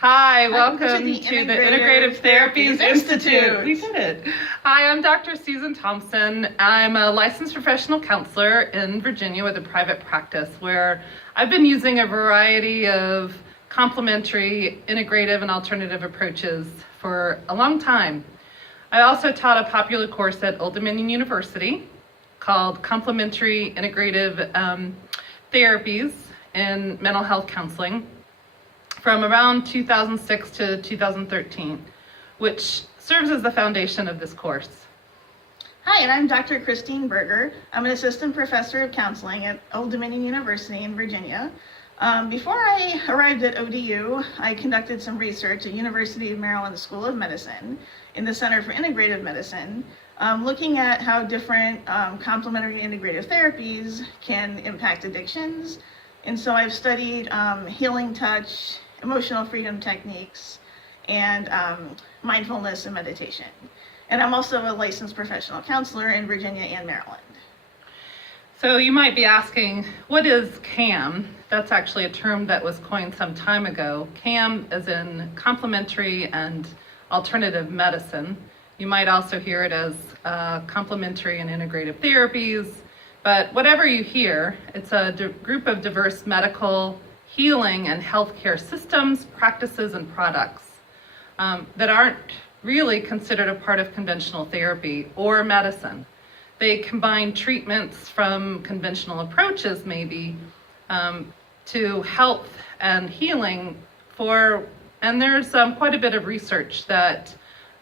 Hi, welcome to the Integrative Therapies Institute. We did it. Hi, I'm Dr. Susan Thompson. I'm a licensed professional counselor in Virginia with a private practice where I've been using a variety of complementary, integrative, and alternative approaches for a long time. I also taught a popular course at Old Dominion University called Complementary Integrative Therapies in Mental Health Counseling from around 2006 to 2013, which serves as the foundation of this course. Hi, and I'm Dr. Christine Berger. I'm an assistant professor of counseling at Old Dominion University in Virginia. Before I arrived at ODU, I conducted some research at University of Maryland School of Medicine in the Center for Integrative Medicine, looking at how different complementary integrative therapies can impact addictions. And so I've studied healing touch, emotional freedom techniques, and mindfulness and meditation. And I'm also a licensed professional counselor in Virginia and Maryland. So you might be asking, what is CAM? That's actually a term that was coined some time ago. CAM as in complementary and alternative medicine. You might also hear it as complementary and integrative therapies, but whatever you hear, it's a group of diverse medical, healing, and healthcare systems, practices, and products that aren't really considered a part of conventional therapy or medicine. They combine treatments from conventional approaches, maybe, to health and healing and there's quite a bit of research that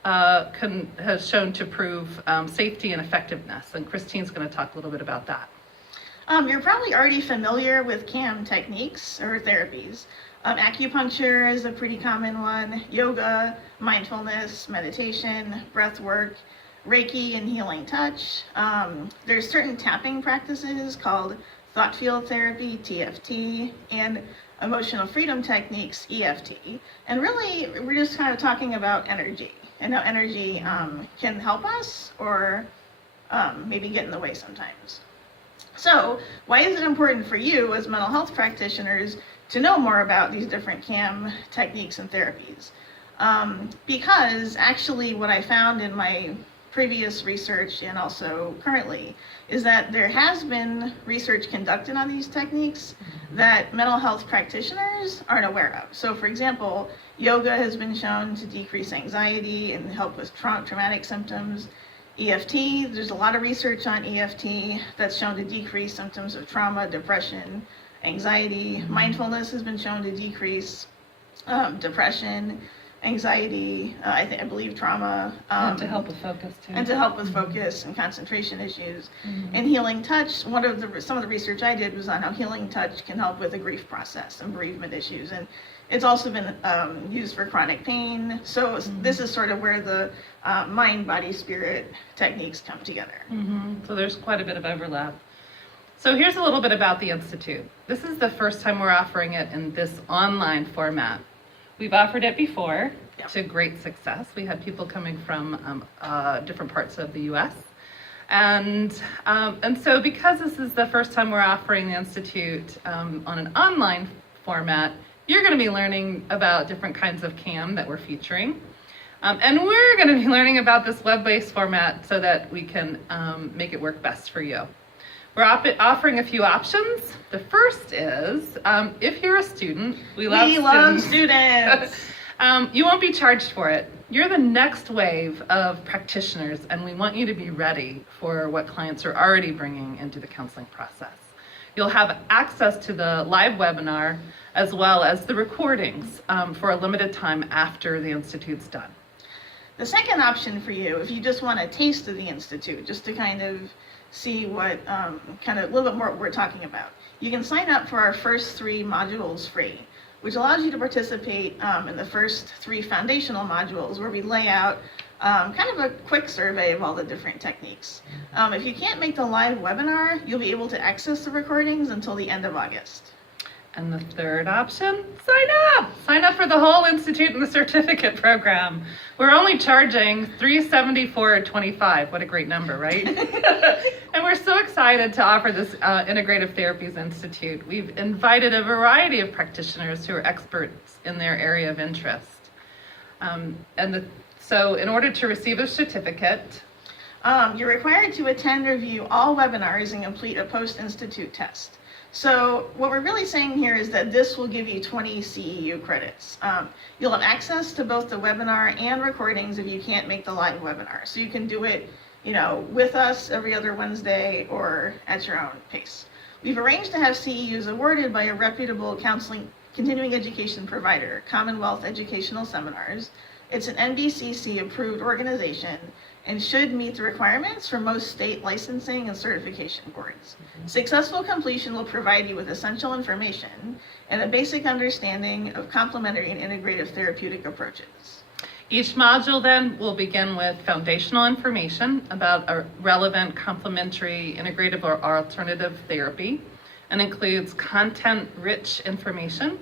has shown to prove safety and effectiveness, and Christine's going to talk a little bit about that. You're probably already familiar with CAM techniques or therapies. Acupuncture is a pretty common one, yoga, mindfulness, meditation, breath work, Reiki, and healing touch. There's certain tapping practices called thought field therapy, TFT, and emotional freedom techniques, EFT. And really, we're just kind of talking about energy and how energy can help us or maybe get in the way sometimes. So why is it important for you as mental health practitioners to know more about these different CAM techniques and therapies? Because actually what I found in my previous research and also currently is that there has been research conducted on these techniques that mental health practitioners aren't aware of. So for example, yoga has been shown to decrease anxiety and help with traumatic symptoms. EFT, there's a lot of research on EFT that's shown to decrease symptoms of trauma, depression, anxiety. Mindfulness has been shown to decrease depression, anxiety, I believe trauma. And to help with focus too. And to help with focus and concentration issues. And healing touch, some of the research I did was on how healing touch can help with the grief process and bereavement issues. And it's also been used for chronic pain. So this is sort of where the mind, body, spirit techniques come together. So there's quite a bit of overlap. So here's a little bit about the Institute. This is the first time we're offering it in this online format. We've offered it before to great success. We had people coming from different parts of the U.S. And so because this is the first time we're offering the Institute on an online format, you're going to be learning about different kinds of CAM that we're featuring. And we're going to be learning about this web-based format so that we can make it work best for you. We're offering a few options. The first is, if you're a student, we love students. You won't be charged for it. You're the next wave of practitioners, and we want you to be ready for what clients are already bringing into the counseling process. You'll have access to the live webinar as well as the recordings for a limited time after the Institute's done. The second option for you, if you just want a taste of the Institute, just to kind of see what kind of a little bit more what we're talking about, you can sign up for our first 3 modules free, which allows you to participate in the first 3 foundational modules where we lay out kind of a quick survey of all the different techniques. If you can't make the live webinar, you'll be able to access the recordings until the end of August. And the third option, sign up! Sign up for the whole Institute and the certificate program. We're only charging $374.25. What a great number, right? And we're so excited to offer this Integrative Therapies Institute. We've invited a variety of practitioners who are experts in their area of interest. So in order to receive a certificate, you're required to attend or view all webinars and complete a post-institute test. So what we're really saying here is that this will give you 20 CEU credits. You'll have access to both the webinar and recordings if you can't make the live webinar. So you can do it, with us every other Wednesday or at your own pace. We've arranged to have CEUs awarded by a reputable continuing education provider, Commonwealth Educational Seminars. It's an NBCC approved organization and should meet the requirements for most state licensing and certification boards. Successful completion will provide you with essential information and a basic understanding of complementary and integrative therapeutic approaches. Each module then will begin with foundational information about a relevant complementary, integrative, or alternative therapy, and includes content-rich information,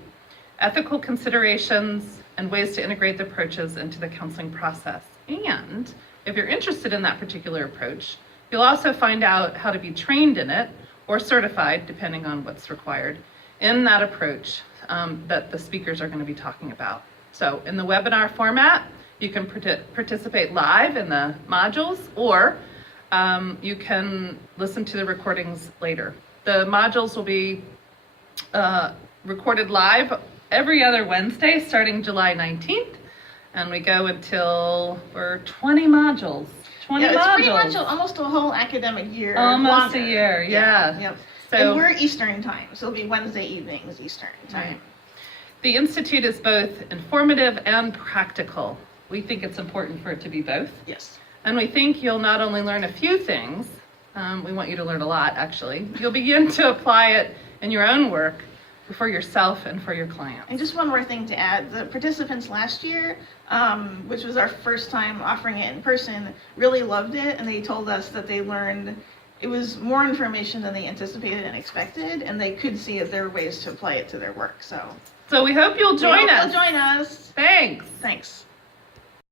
ethical considerations, and ways to integrate the approaches into the counseling process. And if you're interested in that particular approach, you'll also find out how to be trained in it or certified, depending on what's required, in that approach that the speakers are going to be talking about. So in the webinar format, you can participate live in the modules, or you can listen to the recordings later. The modules will be recorded live every other Wednesday starting July 19th. And we go until we're 20 modules. 20 it's modules. Pretty much almost a whole academic year. Almost longer. a year, yeah. Yep. So, and we're Eastern time, so it'll be Wednesday evenings Eastern time. Right. The Institute is both informative and practical. We think it's important for it to be both. Yes. And we think you'll not only learn a few things, we want you to learn a lot, actually. You'll begin to apply it in your own work for yourself and for your clients. And just one more thing to add, the participants last year, which was our first time offering it in person, really loved it, and they told us that they learned it was more information than they anticipated and expected, and they could see that there were ways to apply it to their work. So we hope you'll join us. You'll join us. Thanks. Thanks.